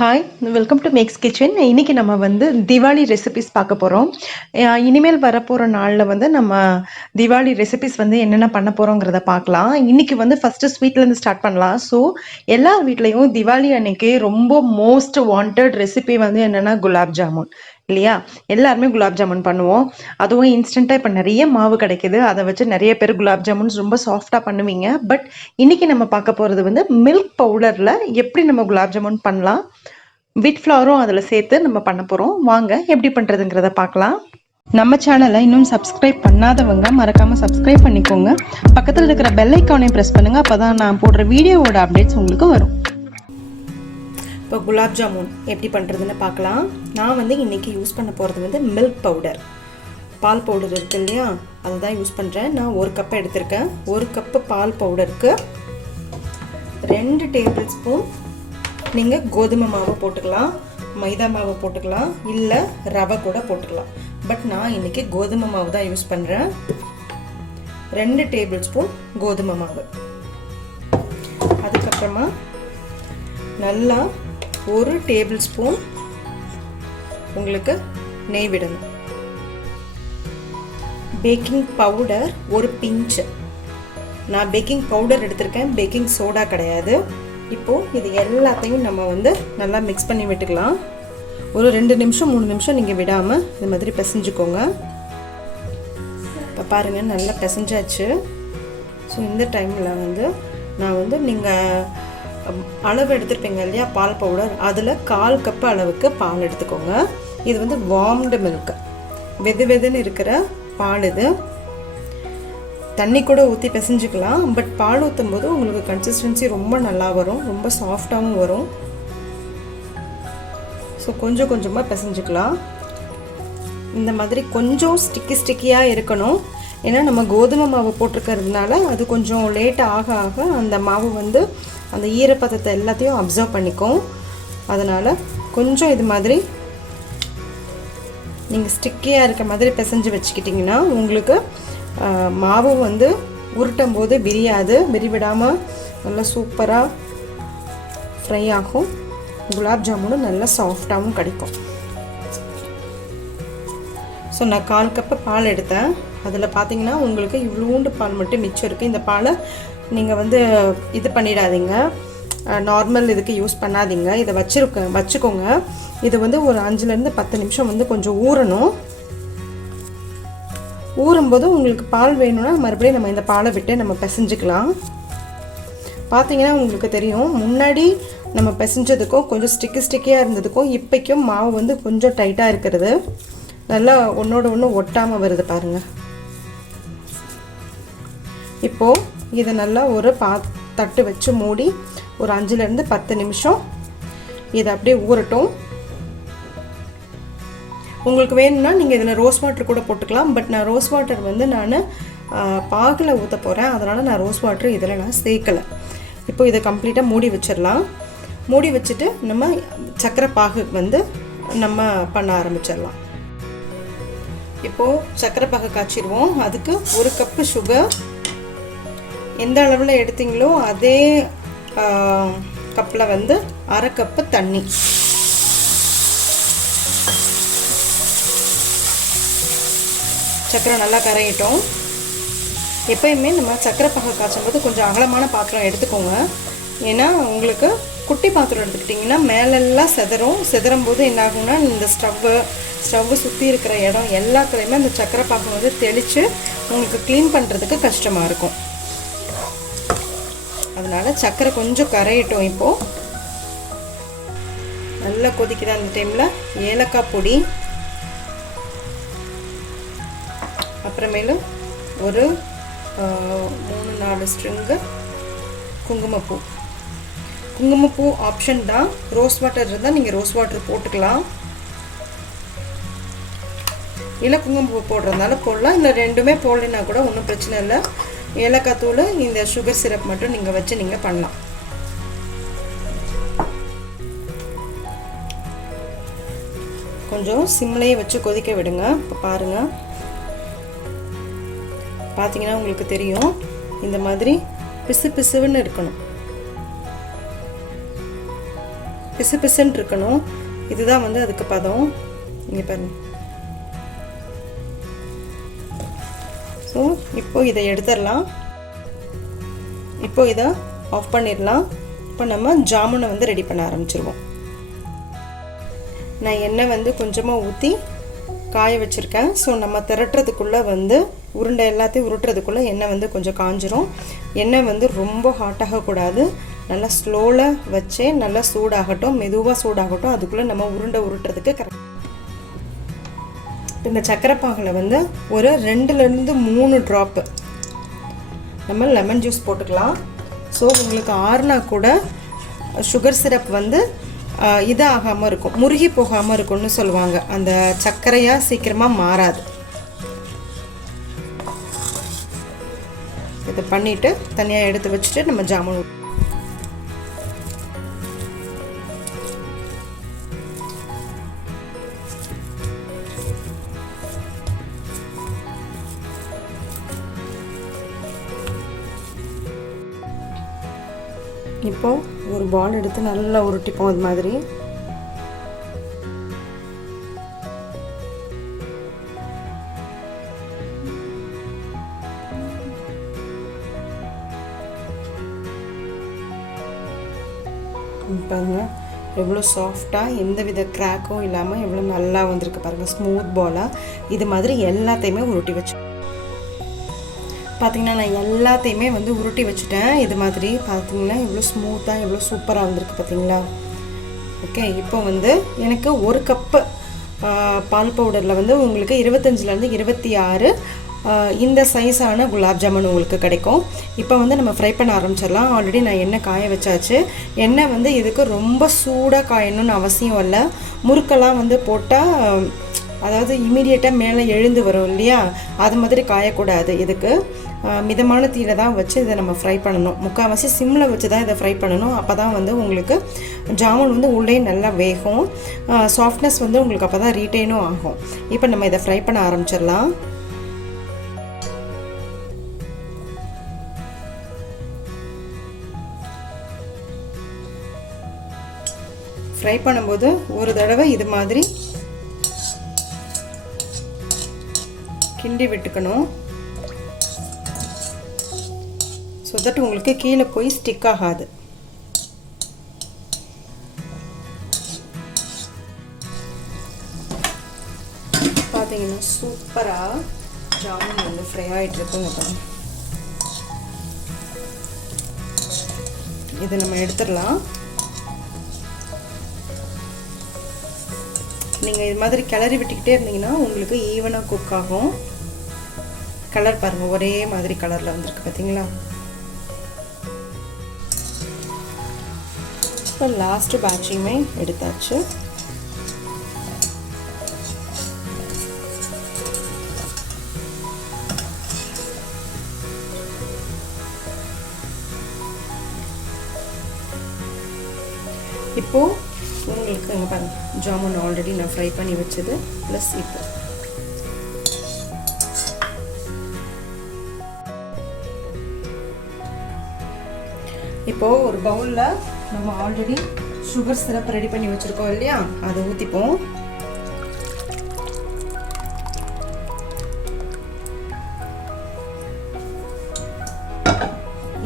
Hi, welcome to Max kitchen. இன்றைக்கி நம்ம வந்து திவாலி ரெசிபிஸ் பார்க்க போகிறோம். இனிமேல் வரப்போகிற நாளில் வந்து நம்ம திவாலி ரெசிபிஸ் வந்து என்னென்ன பண்ண போகிறோங்கிறத பார்க்கலாம். இன்றைக்கி வந்து ஃபஸ்ட்டு ஸ்வீட்லேருந்து ஸ்டார்ட் பண்ணலாம். ஸோ எல்லா வீட்லேயும் திவாலி அன்னைக்கு ரொம்ப மோஸ்ட் வாண்டட் ரெசிபி வந்து என்னென்னா குலாப் ஜாமுன் இல்லையா? எல்லாருமே குலாப் ஜாமுன் பண்ணுவோம். அதுவும் இன்ஸ்டண்ட்டாக இப்போ நிறைய மாவு கிடைக்கிது. அதை வச்சு நிறைய பேர் குலாப் ஜாமுன்ஸ் ரொம்ப சாஃப்டாக பண்ணுவீங்க. பட் இன்றைக்கி நம்ம பார்க்க போகிறது வந்து மில்க் பவுடரில் எப்படி நம்ம குலாப் ஜாமுன் பண்ணலாம், வீட் ஃப்ளவரும் அதில் சேர்த்து நம்ம பண்ண போகிறோம். வாங்க எப்படி பண்ணுறதுங்கிறத பார்க்கலாம். நம்ம சேனலை இன்னும் சப்ஸ்கிரைப் பண்ணாதவங்க மறக்காமல் சப்ஸ்கிரைப் பண்ணிக்கோங்க. பக்கத்தில் இருக்கிற பெல் ஐக்கானையும் ப்ரெஸ் பண்ணுங்கள். அப்போ தான் நான் போடுற வீடியோவோட அப்டேட்ஸ் உங்களுக்கு வரும். இப்போ குலாப் ஜாமுன் எப்படி பண்ணுறதுன்னு பார்க்கலாம். நான் வந்து இன்றைக்கி யூஸ் பண்ண போகிறது வந்து மில்க் பவுடர், பால் பவுடர் இருக்குது இல்லையா, அதுதான் யூஸ் பண்ணுறேன். நான் 1 கப் எடுத்திருக்கேன். 1 கப்பு பால் பவுடருக்கு 2 டேபிள் ஸ்பூன் நீங்கள் கோதுமை மாவு போட்டுக்கலாம், மைதா மாவு போட்டுக்கலாம், இல்லை ரவை கூட போட்டுக்கலாம். பட் நான் இன்றைக்கி கோதுமை மாவு தான் யூஸ் பண்ணுறேன். 2 டேபிள் ஸ்பூன் கோதுமை மாவு. அதுக்கப்புறமா நல்லா 1 டேபிள் ஸ்பூன் உங்களுக்கு நெய் விடணும். பேக்கிங் பவுடர் ஒரு பிஞ்சு. நான் பேக்கிங் பவுடர் எடுத்திருக்கேன், பேக்கிங் சோடா கிடையாது. இப்போது இது எல்லாத்தையும் நம்ம வந்து நல்லா மிக்ஸ் பண்ணி விட்டுக்கலாம். ஒரு 2 நிமிஷம் 3 நிமிஷம் நீங்கள் விடாமல் இது மாதிரி பிசைஞ்சுக்கோங்க. இப்போ பாருங்கள், நல்லா பிசைஞ்சாச்சு. ஸோ இந்த டைமில் வந்து நான் வந்து நீங்கள் அளவு எடுத்துருப்பீங்க இல்லையா பால் பவுடர், அதில் 1/4 கப்பு அளவுக்கு பால் எடுத்துக்கோங்க. இது வந்து வார்ம்டு மில்க், வெது வெதுன்னு இருக்கிற பால். இது தண்ணி கூட ஊற்றி பிசைஞ்சிக்கலாம். பட் பால் ஊற்றும் போது உங்களுக்கு கன்சிஸ்டன்சி ரொம்ப நல்லா வரும், ரொம்ப சாஃப்டாகவும் வரும். ஸோ கொஞ்சம் கொஞ்சமாக பிசைஞ்சிக்கலாம். இந்த மாதிரி கொஞ்சம் ஸ்டிக்கியாக இருக்கணும். ஏன்னா நம்ம கோதுமை மாவு போட்டிருக்கிறதுனால அது கொஞ்சம் லேட் ஆக ஆக அந்த மாவு வந்து அந்த ஈரப்பதத்தை எல்லாத்தையும் அப்சர்வ் பண்ணிக்கும். அதனால் கொஞ்சம் இது மாதிரி நீங்கள் ஸ்டிக்கியாக இருக்க மாதிரி பிசைஞ்சு வச்சுக்கிட்டிங்கன்னா உங்களுக்கு மாவு வந்து உருட்டும் போது விரியாது, விரிவிடாமல் நல்லா சூப்பராக ஃப்ரை ஆகும். குலாப் ஜாமுனும் நல்லா சாஃப்டாகவும் கிடைக்கும். ஸோ நான் 1/4 கப்பு பால் எடுத்தேன். அதில் பார்த்தீங்கன்னா உங்களுக்கு இவ்வளோண்டு பால் மட்டும் மிச்சம் இருக்குது. இந்த பாலை நீங்கள் வந்து இது பண்ணிடாதீங்க, நார்மல் இதுக்கு யூஸ் பண்ணாதீங்க. இதை வச்சுக்கோங்க. இது வந்து ஒரு 5லேருந்து 10 நிமிஷம் வந்து கொஞ்சம் ஊறணும். ஊறும்போது உங்களுக்கு பால் வேணும்னா மறுபடியும் நம்ம இந்த பாலை விட்டு நம்ம பிசைஞ்சிக்கலாம். பார்த்தீங்கன்னா உங்களுக்கு தெரியும், முன்னாடி நம்ம பிசைஞ்சதுக்கும் கொஞ்சம் ஸ்டிக்கியாக இருந்ததுக்கும் இப்போக்கும் மாவு வந்து கொஞ்சம் டைட்டாக இருக்கிறது, நல்லா ஒன்றோட ஒன்று ஒட்டாமல் வருது பாருங்கள். இப்போது இதை நல்லா ஒரு தட்டு வச்சு மூடி ஒரு 5லேருந்து 10 நிமிஷம் இதை அப்படியே ஊறட்டும். உங்களுக்கு வேணும்னா நீங்கள் இதில் ரோஸ் வாட்டர் கூட போட்டுக்கலாம். பட் நான் ரோஸ் வாட்டர் வந்து நான் பாகில் ஊற்ற போகிறேன், அதனால் நான் ரோஸ் வாட்டர் இதில் நான் சேர்க்கலை. இப்போ இதை கம்ப்ளீட்டாக மூடி வச்சிடலாம். மூடி வச்சுட்டு நம்ம சர்க்கரை பாகு வந்து நம்ம பண்ண ஆரம்பிச்சிடலாம். இப்போது சர்க்கரை பாகு காய்ச்சிடுவோம். அதுக்கு 1 கப்பு சுகர், எந்த அளவில் எடுத்தீங்களோ அதே கப்பில் வந்து 1/2 கப்பு தண்ணி. சர்க்கரை நல்லா கரையிட்டோம். எப்பயுமே நம்ம சர்க்கரை பாகு காய்ச்சும் போது கொஞ்சம் அகலமான பாத்திரம் எடுத்துக்கோங்க. ஏன்னா உங்களுக்கு குட்டி பாத்திரம் எடுத்துக்கிட்டிங்கன்னா மேலெல்லாம் செதறும் போது என்ன ஆகும்னா இந்த ஸ்டவ்வு சுற்றி இருக்கிற இடம் எல்லாத்துலேயுமே அந்த சர்க்கரை பாகு வந்து தெளித்து உங்களுக்கு க்ளீன் பண்ணுறதுக்கு கஷ்டமாக இருக்கும். அதனால் சர்க்கரை கொஞ்சம் கரையிட்டோம். இப்போது நல்லா கொதிக்குது. அந்த டைமில் ஏலக்காய் பொடி, அப்புறமேலும் ஒரு 3-4 ஸ்ட்ரிங்கு குங்குமப்பூ ஆப்ஷன் தான். ரோஸ் வாட்டர் இருந்தால் நீங்கள் ரோஸ் வாட்டர் போட்டுக்கலாம், இல்லை குங்குமப்பூ போடுறதுனால போடலாம், இல்லை ரெண்டுமே போடலைன்னா கூட ஒன்றும் பிரச்சனை இல்லை. ஏலக்காய் தூள், இந்த சுகர் சிரப் மட்டும் நீங்கள் வச்சு நீங்கள் பண்ணலாம். கொஞ்சம் சிம்லையே வச்சு கொதிக்க விடுங்க. இப்போ பாருங்கள், பார்த்தீங்கன்னா உங்களுக்கு தெரியும் இந்த மாதிரி பிசுன்னு இருக்கணும். பிசு பிசுன்னு இருக்கணும். இதுதான் வந்து அதுக்கு பதம். இங்கே பாருங்க. ஸோ இப்போ இதை எடுத்துடலாம். இப்போ இதை ஆஃப் பண்ணிடலாம். இப்போ நம்ம ஜாமுனை வந்து ரெடி பண்ண ஆரம்பிச்சிருவோம். நான் எண்ணெய் வந்து கொஞ்சமாக ஊற்றி காய வச்சுருக்கேன். ஸோ நம்ம திரட்டுறதுக்குள்ளே வந்து உருண்டை எல்லாத்தையும் உருட்டுறதுக்குள்ளே எண்ணெய் வந்து கொஞ்சம் காஞ்சிரும். எண்ணெய் வந்து ரொம்ப ஹாட்டாகக்கூடாது, நல்லா ஸ்லோவில் வச்சே நல்லா சூடாகட்டும், மெதுவாக சூடாகட்டும். அதுக்குள்ளே நம்ம உருண்டை உருட்டுறதுக்கு கரெக்ட். இந்த சக்கரை பாகில் வந்து ஒரு 2லேருந்து 3 ட்ராப்பு நம்ம லெமன் ஜூஸ் போட்டுக்கலாம். ஸோ உங்களுக்கு ஆறுனா கூட சுகர் சிரப் வந்து இது ஆகாமல் இருக்கும், முருகி போகாமல் இருக்கும்னு சொல்லுவாங்க. அந்த சர்க்கரையாக சீக்கிரமாக மாறாது. இதை பண்ணிவிட்டு தனியாக எடுத்து வச்சுட்டு நம்ம ஜாமுன் இப்போ ஒரு பால் எடுத்து நல்லா உருட்டிப்போம். அது மாதிரி பாருங்க எவ்வளோ சாஃப்டாக, எந்த வித கிராக்கும் இல்லாமல் எவ்வளோ நல்லா வந்திருக்கு பாருங்கள், ஸ்மூத் பாலாக. இது மாதிரி எல்லாத்தையுமே உருட்டி வச்சு பார்த்திங்கன்னா நான் எல்லாத்தையுமே வந்து உருட்டி வச்சுட்டேன். இது மாதிரி பார்த்திங்கன்னா எவ்வளோ ஸ்மூத்தாக எவ்வளோ சூப்பராக வந்திருக்கு பார்த்திங்களா. ஓகே, இப்போ வந்து எனக்கு 1 கப்பு பால் பவுடரில் வந்து உங்களுக்கு 25லேருந்து 26 இந்த சைஸான குலாப் ஜாமுன் உங்களுக்கு கிடைக்கும். இப்போ வந்து நம்ம ஃப்ரை பண்ண ஆரம்பிச்சிடலாம். ஆல்ரெடி நான் எண்ணெய் காய வச்சாச்சு. எண்ணெய் வந்து இதுக்கு ரொம்ப சூடாக காயணும்னு அவசியம் இல்லை. முறுக்கெல்லாம் வந்து போட்டால் அதாவது இமீடியட்டாக மேலே எழுந்து வரும் இல்லையா, அது மாதிரி காயக்கூடாது. இதுக்கு மிதமான தீயில தான் வச்சு இதை நம்ம ஃப்ரை பண்ணணும். முக்கால்வாசி சிம்மில் வச்சு தான் இதை ஃப்ரை பண்ணணும். அப்போ தான் வந்து உங்களுக்கு ஜாமுன் வந்து உள்ளே நல்லா வேகும், சாஃப்ட்னஸ் வந்து உங்களுக்கு அப்போ தான் ரீட்டைனும் ஆகும். இப்போ நம்ம இதை ஃப்ரை பண்ண ஆரம்பிச்சிடலாம். ஃப்ரை பண்ணும்போது ஒரு தடவை இது மாதிரி கிண்டி விட்டுக்கணும். ஸோ தட் உங்களுக்கு கீழே போய் ஸ்டிக் ஆகாது. பார்த்தீங்கன்னா சூப்பராக ஜாமுன் வந்து ஃப்ரை ஆகிட்டு இருக்குங்க பாருங்க. இதை நம்ம எடுத்துடலாம். நீங்கள் இது மாதிரி கிளறி விட்டுக்கிட்டே இருந்தீங்கன்னா உங்களுக்கு ஈவனாக குக் ஆகும். கலர் பாருங்கள், ஒரே மாதிரி கலரில் வந்திருக்கு பார்த்தீங்களா. இப்போ லாஸ்ட் பேட்சையுமே எடுத்தாச்சு. இப்போ உங்களுக்கு இங்கே பாருங்க, ஜாமுன் ஆல்ரெடி நான் ஃப்ரை பண்ணி வச்சது ப்ளஸ் இப்போ ஒரு பவுலில் நம்ம ஆல்ரெடி சுகர் சிரப் ரெடி பண்ணி வச்சுருக்கோம் இல்லையா, அதை ஊற்றிப்போம்.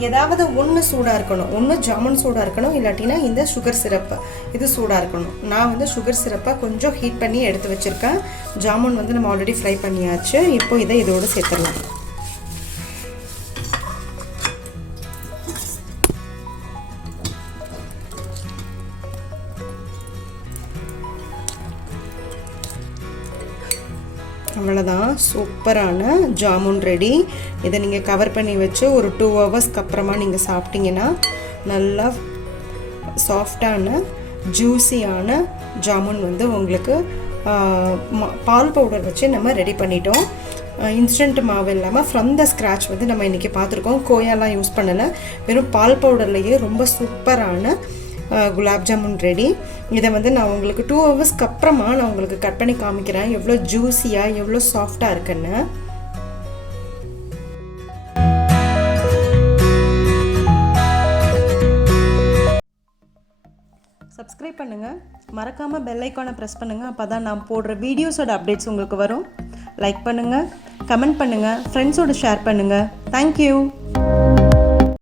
ஏதாவது ஒன்று சூடாக இருக்கணும். ஒன்று ஜாமுன் சூடாக இருக்கணும், இல்லாட்டினா இந்த சுகர் சிரப்பு இது சூடாக இருக்கணும். நான் வந்து சுகர் சிரப்பை கொஞ்சம் ஹீட் பண்ணி எடுத்து வச்சுருக்கேன். ஜாமுன் வந்து நம்ம ஆல்ரெடி ஃப்ரை பண்ணியாச்சு. இப்போ இதை இதோடு சேர்த்துடலாம். அவ்வளோதான், சூப்பரான ஜாமுன் ரெடி. இதை நீங்கள் கவர் பண்ணி வச்சு ஒரு 2 ஹவர்ஸ்க்கு அப்புறமா நீங்கள் சாப்பிட்டீங்கன்னா நல்லா சாஃப்டான ஜூஸியான ஜாமுன் வந்து உங்களுக்கு பால் பவுடர் வச்சு நம்ம ரெடி பண்ணிட்டோம். இன்ஸ்டன்ட் மாவு இல்லாமல் ஃப்ரம் த ஸ்க்ராட்ச் வந்து நம்ம இன்றைக்கி பார்த்துருக்கோம். கோயாலாம் யூஸ் பண்ணலை, வெறும் பால் பவுடர்லேயே ரொம்ப சூப்பரான குலாப் ஜாமுன் ரெடி. இதை வந்து நான் உங்களுக்கு 2 ஹவர்ஸ்க்கு அப்புறமா நான் உங்களுக்கு கட் பண்ணி காமிக்கிறேன் எவ்வளோ ஜூஸியாக எவ்வளோ சாஃப்டாக இருக்குன்னு. சப்ஸ்கிரைப் சப்ஸ்கிரைப் பண்ணுங்கள், மறக்காமல் பெல் ஐக்கானை ப்ரெஸ் பண்ணுங்கள். அப்போ தான் நான் போடுற வீடியோஸோட அப்டேட்ஸ் உங்களுக்கு வரும். லைக் பண்ணுங்கள், கமெண்ட் பண்ணுங்கள், ஃப்ரெண்ட்ஸோடு ஷேர் பண்ணுங்கள். தேங்க்யூ.